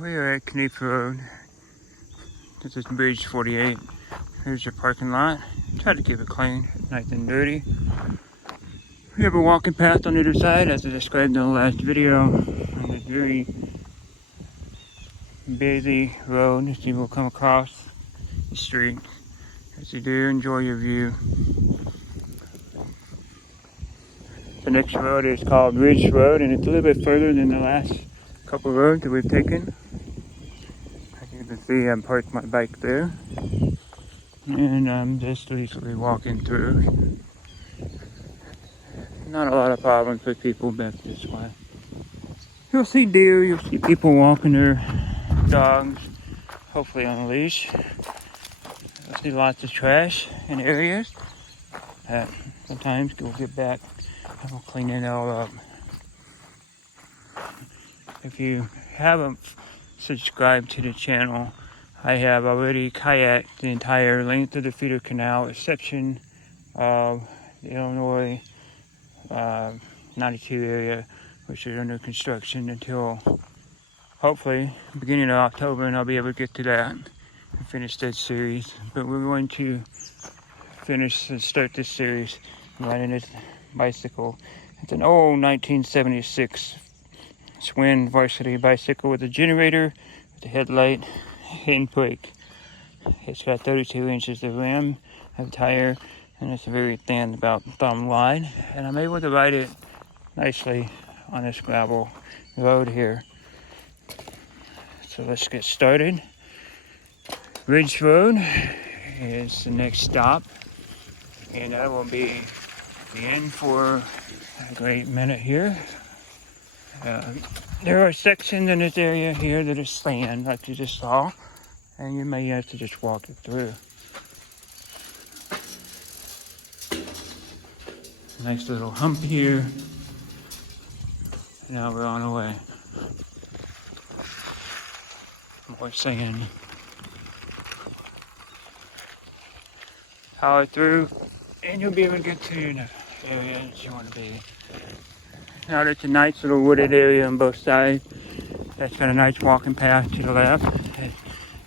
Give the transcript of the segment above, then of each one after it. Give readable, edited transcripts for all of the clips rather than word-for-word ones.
We are at Knief Road. This is Bridge 48. Here's your parking lot. Try to keep it clean, nice and dirty. We have a walking path on either side, as I described in the last video. On this very busy road that you will come across the street. As you do, enjoy your view. The next road is called Ridge Road, and it's a little bit further than the last couple of roads that we've taken. As you can see, I parked my bike there, and I'm just easily walking through. Not a lot of problems with people back this way. You'll see deer, you'll see people walking their dogs, hopefully on a leash. You'll see lots of trash in areas that sometimes we'll get back and we'll clean it all up. If you haven't subscribed to the channel, I have already kayaked the entire length of the feeder canal, exception of the Illinois 92 area, which is under construction until hopefully beginning of October, and I'll be able to get to that and finish that series. But we're going to finish and start this series riding this bicycle. It's an old 1976 Schwinn varsity bicycle with a generator, with a headlight, and brake. It's got 32 inches of rim, of tire, and it's very thin, about thumb wide. And I'm able to ride it nicely on this gravel road here. So let's get started. Ridge Road is the next stop, and I will be in for a great minute here. There are sections in this area here that are sand, like you just saw, and you may have to just walk it through. Nice little hump here. Now we're on our way. More sand. Power through, and you'll be able to get to the area that you want to be. Now there's a nice little wooded area on both sides. That's got a nice walking path to the left.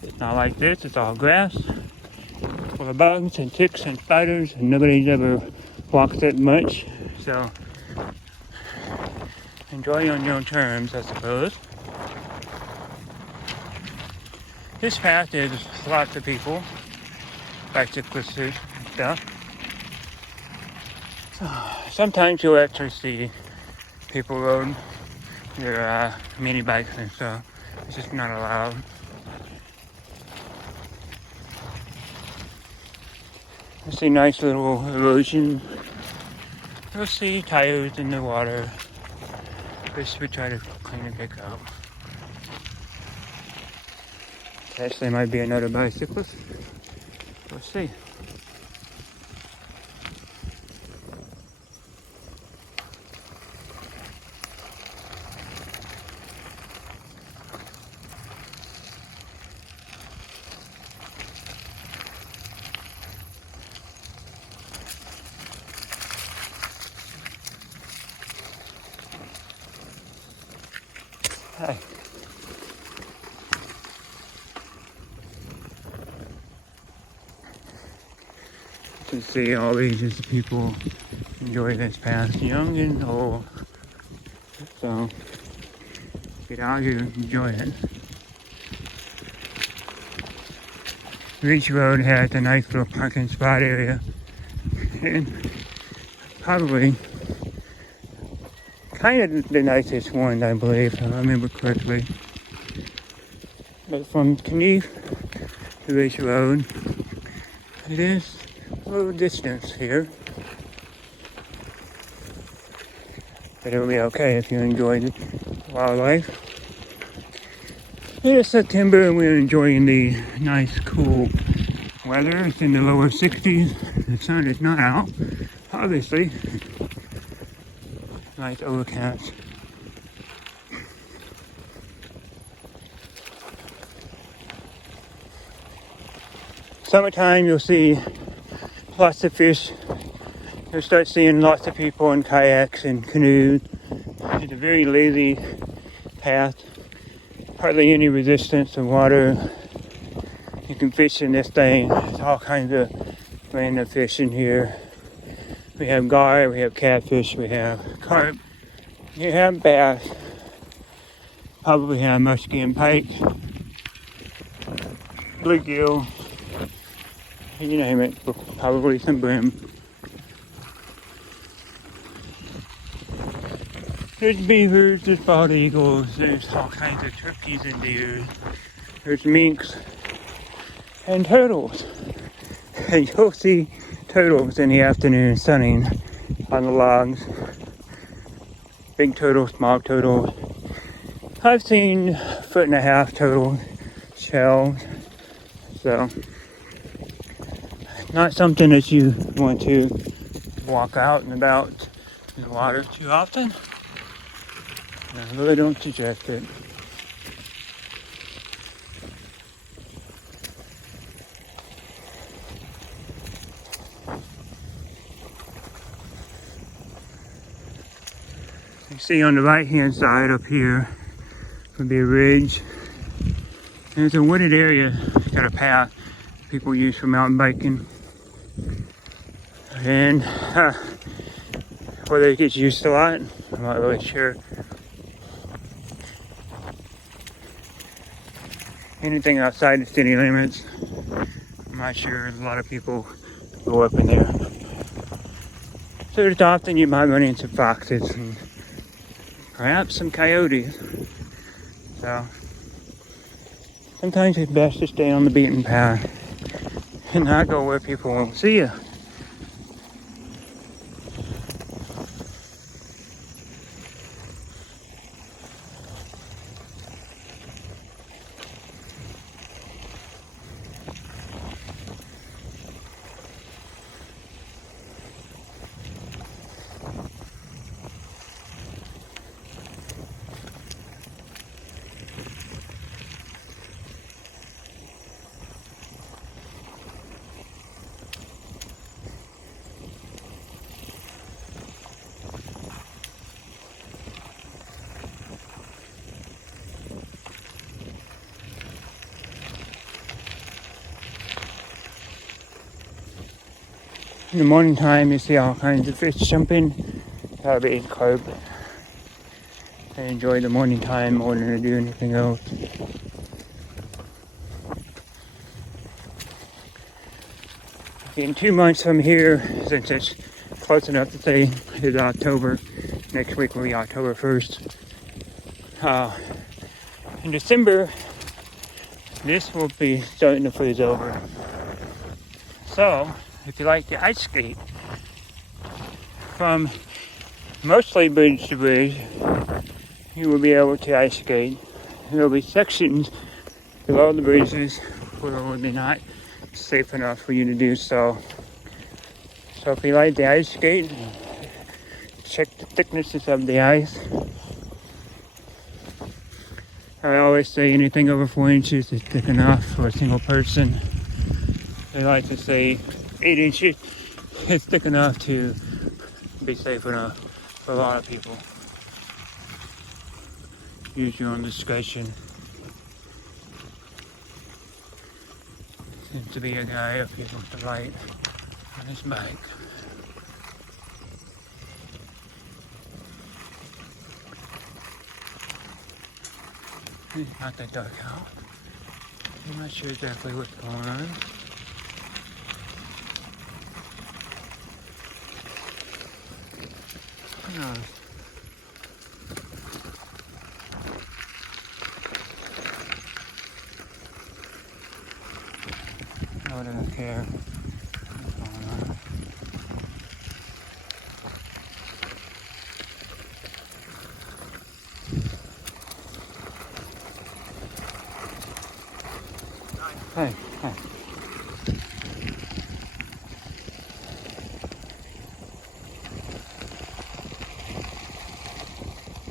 It's not like this, it's all grass. Full of bugs and ticks and spiders, and nobody's ever walked it much. So enjoy on your own terms, I suppose. This path is lots of people, bicyclists and stuff. So sometimes you'll actually see people rode their mini bikes and stuff. It's just not allowed. You see nice little erosion. You'll see tires in the water. Which we try to clean and pick up. Actually, might be another bicyclist. We'll see. Hi. You can see all ages of people enjoy this path, young and old. So get out here and enjoy it. Ridge Road has a nice little parking spot area, and probably kind of the nicest one, I believe, if I remember correctly. But from Knief to Ridge Road, it is a little distance here. But it'll be okay if you enjoy the wildlife. It is September and we're enjoying the nice cool weather. It's in the lower 60s. The sun is not out, obviously. Nice overcast. Summertime, you'll see lots of fish. You'll start seeing lots of people in kayaks and canoes. It's a very lazy path. hardly any resistance to water. You can fish in this thing. There's all kinds of random fish in here. We have gar, we have catfish, we have carp, we have bass, probably have musky pike, bluegill, you name it, probably some brim. There's beavers, there's bald eagles, there's all kinds of turkeys and deer. There's minks and turtles. And you'll see turtles in the afternoon sunning on the logs. Big turtles, small turtles. I've seen 1.5 foot turtle shells. So, not something that you want to walk out and about in the water too often. I really don't suggest it. You see on the right hand side up here would be a ridge. And it's a wooded area. It's got a path people use for mountain biking. And whether it gets used a lot, I'm not really sure. Anything outside the city limits, I'm not sure. A lot of people go up in there. So there's often you might run into foxes and perhaps some coyotes. So sometimes it's best to stay on the beaten path and not go where people won't see you. In the morning time, you see all kinds of fish jumping. That'll be carp. I enjoy the morning time more than I do anything else. In 2 months from here, since it's close enough to say it's October, next week will be October 1st. In December, this will be starting to freeze over. So, if you like to ice skate from mostly bridge to bridge, you will be able to ice skate. There will be sections below the bridges where it will be not safe enough for you to do so. So if you like the ice skate, check the thicknesses of the ice. I always say anything over 4 inches is thick enough for a single person. They like to say 8 inches is thick enough to be safe enough for a lot of people. Use your own discretion. Seems to be a guy up here with the light on his bike. It's not that dark out. I'm not sure exactly what's going on. Who knows? I don't care what's going on. Hey, hey.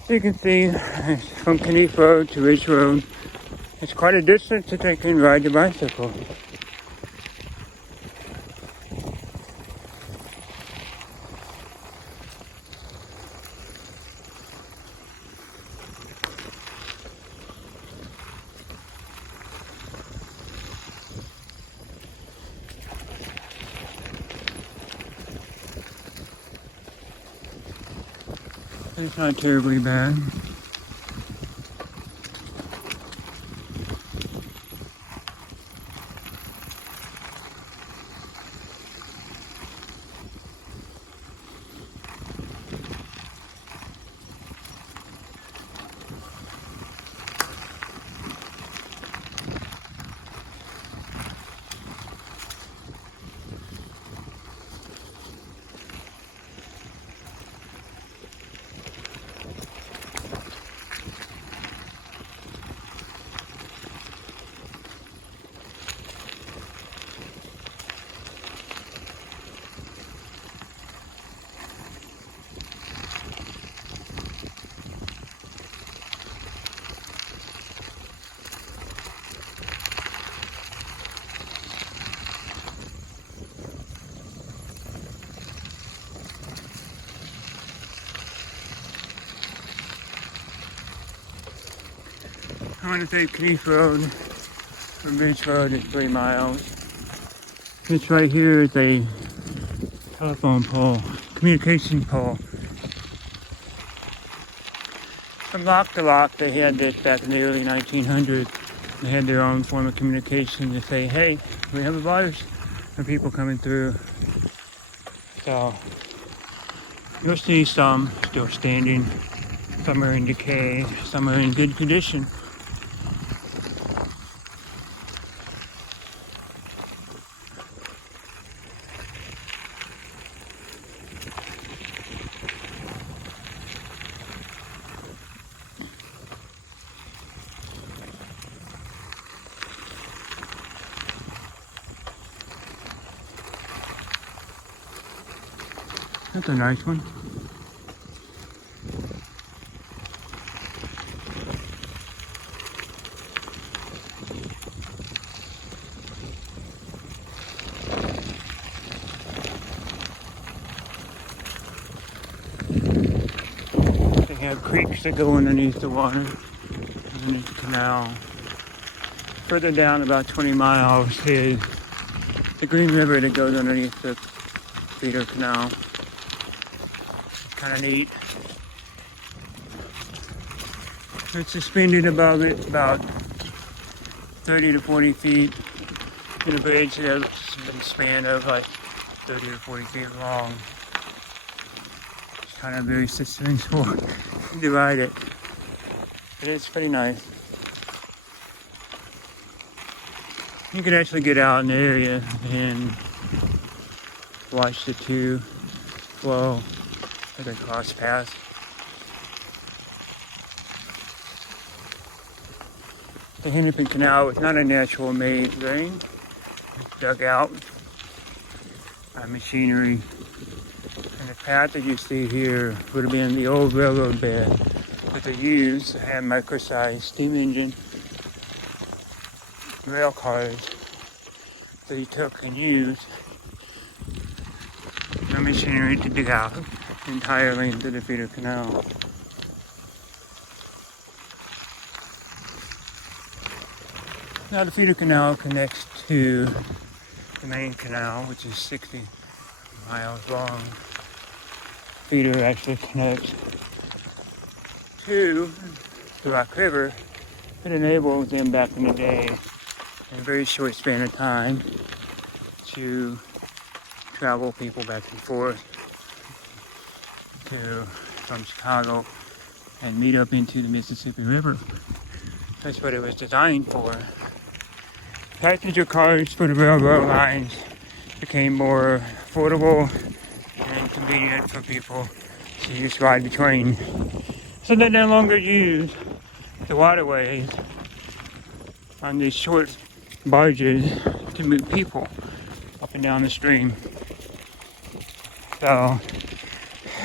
So you can see from Knief Road to Ridge Road, it's quite a distance to take and ride your bicycle. It's not terribly bad. I'm going to take Knief Road from Beach Road at 3 miles. This right here is a telephone pole, communication pole. From lock to lock, they had this back in the early 1900s. They had their own form of communication to say, hey, we have a virus of people coming through. So you'll see some still standing, some are in decay, some are in good condition. That's a nice one. They have creeks that go underneath the water, underneath the canal. Further down about 20 miles is the Green River that goes underneath the feeder canal. Kind of neat. It's suspended above it about 30 to 40 feet in a bridge that's a span of like 30 to 40 feet long. It's kind of very suspenseful to ride it. But it's pretty nice. You can actually get out in the area and watch the two flow as they cross paths. The Hennepin Canal was not a natural made drain. It's dug out by machinery. And the path that you see here would have been the old railroad bed that they used to have micro-sized steam engine rail cars that he took and used the machinery to dig out the entire length of the feeder canal. Now the feeder canal connects to the main canal, which is 60 miles long. Feeder actually connects to the Rock River. It enabled them back in the day, in a very short span of time, to travel people back and forth from Chicago and meet up into the Mississippi River. That's what it was designed for. Passenger cars for the railroad lines became more affordable and convenient for people to just ride between. So they no longer use the waterways on these short barges to move people up and down the stream. So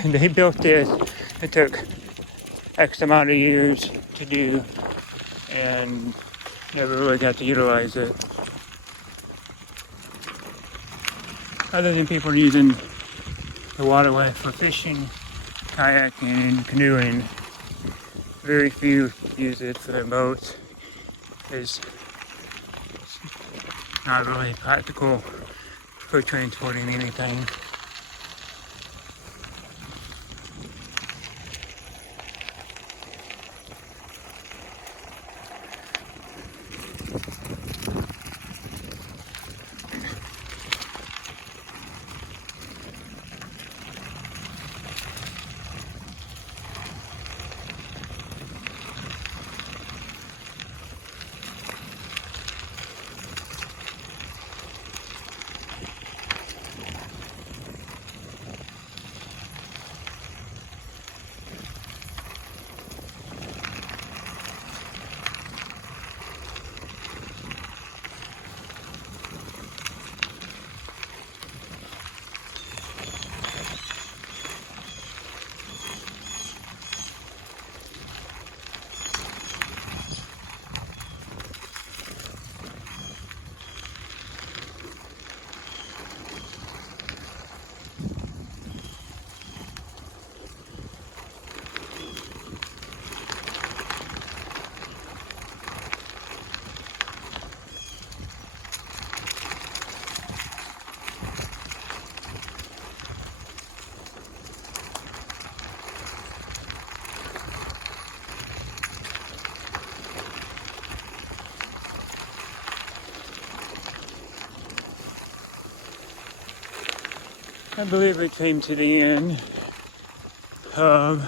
they built this. It took X amount of years to do and never really got to utilize it. Other than people using the waterway for fishing, kayaking, and canoeing, very few use it for their boats. It's not really practical for transporting anything. I believe we came to the end of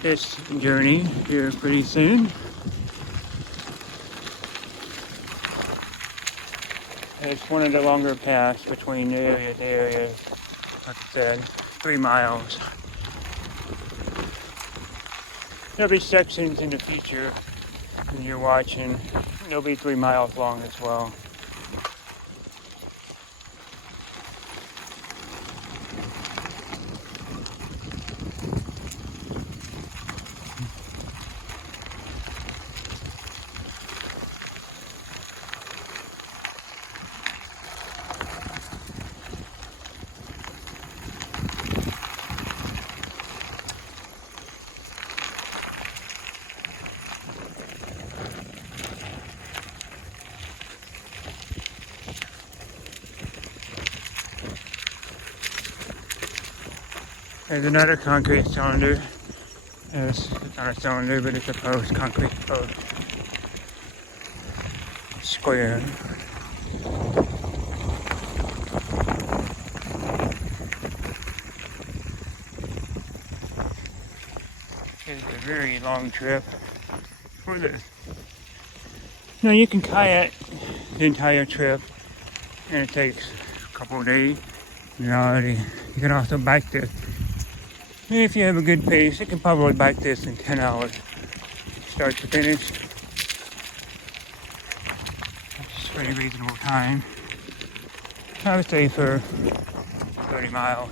this journey here pretty soon. It's one of the longer paths between the area to area. Like I said, 3 miles. There'll be sections in the future when you're watching. They'll be 3 miles long as well. There's another concrete cylinder. It's not a cylinder, but it's a post, concrete post. Square. It's a very long trip for this. Now you can kayak the entire trip, and it takes a couple of days. You can also bike this. If you have a good pace, you can probably bike this in 10 hours, start to finish. It's a pretty reasonable time. I would say for 30 miles.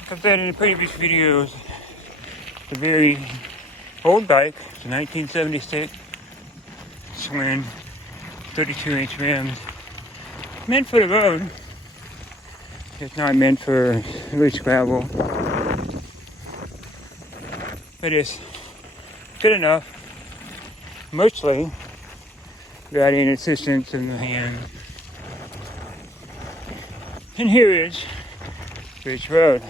Like I've said in the previous videos, it's a very old bike. It's a 1976 Swin 32-inch rims. Meant for the road. It's not meant for loose gravel. But it's good enough. Mostly riding assistance in the hand. And here is Ridge Road.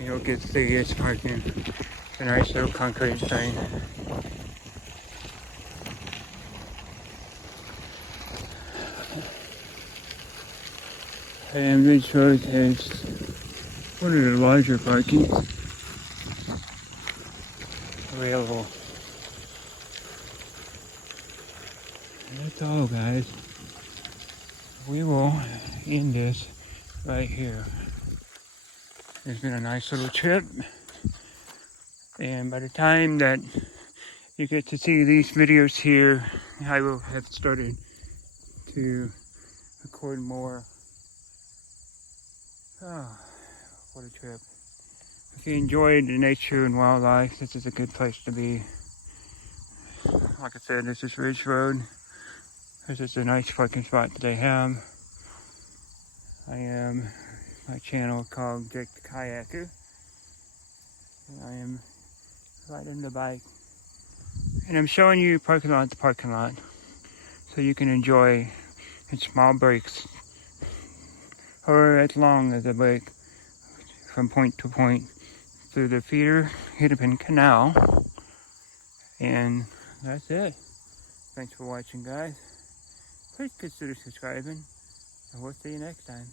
You'll get to see it's parking. It's a nice little concrete thing. And Ridge Road has one of the larger parking available. And that's all, guys. We will end this right here. It's been a nice little trip, and by the time that you get to see these videos here, I will have started to record more. Oh, what a trip. If you enjoyed the nature and wildlife, this is a good place to be. Like I said, this is Ridge Road. This is a nice parking spot that they have. My channel called Jake the Kayaker. And I am riding the bike. And I'm showing you parking lot to parking lot, so you can enjoy in small breaks, or as long as a break, from point to point through the feeder Hennepin canal. And that's it. Thanks for watching, guys. Please consider subscribing, and we'll see you next time.